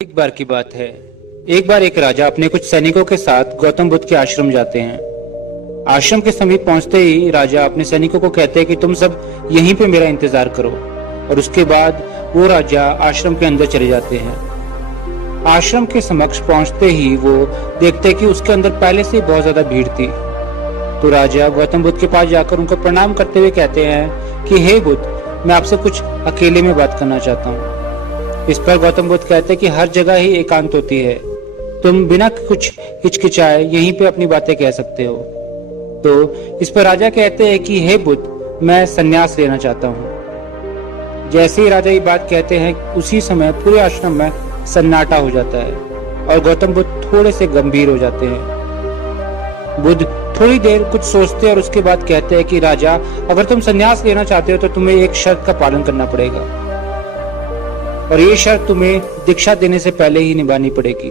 एक बार की बात है। एक बार एक राजा अपने कुछ सैनिकों के साथ गौतम बुद्ध के आश्रम जाते हैं। आश्रम के समीप पहुंचते ही राजा अपने सैनिकों को कहते हैं कि तुम सब यहीं पे मेरा इंतजार करो, और उसके बाद वो राजा आश्रम के अंदर चले जाते हैं। आश्रम के समक्ष पहुंचते ही वो देखते हैं कि उसके अंदर पहले से बहुत ज्यादा भीड़ थी। तो राजा गौतम बुद्ध के पास जाकर उनको प्रणाम करते हुए कहते हैं कि हे बुद्ध, मैं आपसे कुछ अकेले में बात करना चाहता हूँ। इस पर गौतम बुद्ध कहते हैं कि हर जगह ही एकांत होती है, तुम बिना कुछ हिचकिचाए यहीं पे अपनी बातें कह सकते हो। तो इस पर राजा कहते हैं कि हे बुद्ध, मैं संन्यास लेना चाहता हूँ। जैसे ही राजा ये बात कहते हैं, उसी समय पूरे आश्रम में सन्नाटा हो जाता है और गौतम बुद्ध थोड़े से गंभीर हो जाते हैं। बुद्ध थोड़ी देर कुछ सोचते हैं और उसके बाद कहते हैं कि राजा, अगर तुम संन्यास लेना चाहते हो तो तुम्हें एक शर्त का पालन करना पड़ेगा, और ये शर्त तुम्हें दीक्षा देने से पहले ही निभानी पड़ेगी।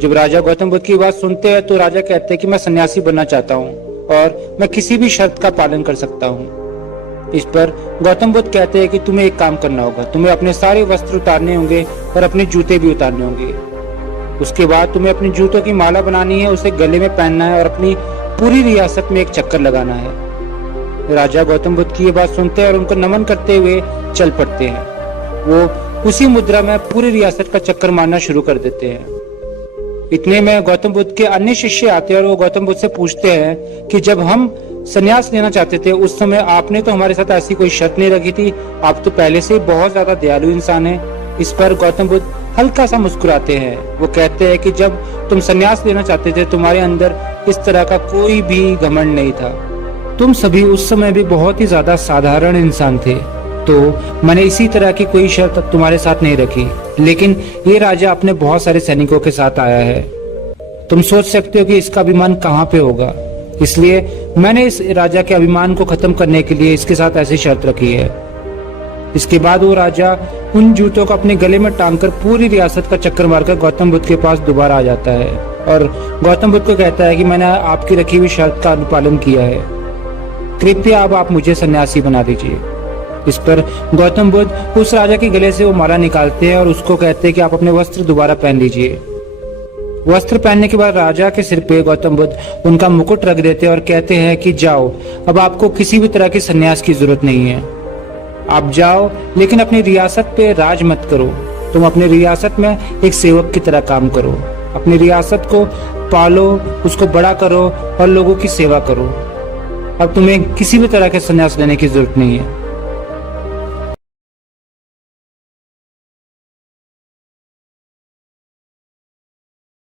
जब राजा गौतम बुद्ध की बात सुनते हैं तो राजा कहते हैं कि मैं सन्यासी बनना चाहता हूँ और मैं किसी भी शर्त का पालन कर सकता हूँ। इस पर गौतम बुद्ध कहते हैं कि तुम्हें एक काम करना होगा, तुम्हें अपने सारे वस्त्र उतारने होंगे और अपने जूते भी उतारने होंगे। उसके बाद तुम्हें अपने जूतों की माला बनानी है, उसे गले में पहनना है और अपनी पूरी रियासत में एक चक्कर लगाना है। राजा गौतम बुद्ध की ये बात सुनते हैं और उनको नमन करते हुए चल पड़ते हैं। वो उसी मुद्रा में पूरी रियासत का चक्कर मारना शुरू कर देते हैं। इतने में गौतम बुद्ध के अन्य शिष्य आते हैं और वो गौतम बुद्ध से पूछते हैं कि जब हम संन्यास लेना चाहते थे उस समय आपने तो हमारे साथ ऐसी कोई शर्त नहीं रखी थी, आप तो पहले से बहुत ज्यादा दयालु इंसान हैं। इस पर गौतम बुद्ध हल्का सा मुस्कुराते हैं। वो कहते हैं कि जब तुम संन्यास लेना चाहते थे तुम्हारे अंदर इस तरह का कोई भी घमंड नहीं था, तुम सभी उस समय भी बहुत ही ज्यादा साधारण इंसान थे, तो मैंने इसी तरह की कोई शर्त तुम्हारे साथ नहीं रखी। लेकिन ये राजा अपने बहुत सारे सैनिकों के साथ आया है, तुम सोच सकते हो कि इसका अभिमान कहाँ पे होगा, इसलिए मैंने इस राजा के अभिमान को खत्म करने के लिए इसके साथ ऐसी शर्त रखी है। इसके बाद वो राजा उन जूतों को अपने गले में टांगकर पूरी रियासत का चक्कर मारकर गौतम बुद्ध के पास दोबारा आ जाता है और गौतम बुद्ध को कहता है कि मैंने आपकी रखी हुई शर्त का अनुपालन किया है, कृपया अब आप मुझे सन्यासी बना दीजिए। इस पर गौतम बुद्ध उस राजा के गले से वो माला निकालते हैं और उसको कहते हैं कि आप अपने वस्त्र दोबारा पहन लीजिए। वस्त्र पहनने के बाद राजा के सिर पे गौतम बुद्ध उनका मुकुट रख देते हैं और कहते हैं कि जाओ, अब आपको किसी भी तरह के सन्यास की जरूरत नहीं है, आप जाओ, लेकिन अपनी रियासत पे राज मत करो। तुम अपनी रियासत में एक सेवक की तरह काम करो, अपनी रियासत को पालो, उसको बड़ा करो और लोगों की सेवा करो। अब तुम्हें किसी भी तरह के सन्यास लेने की जरूरत नहीं है।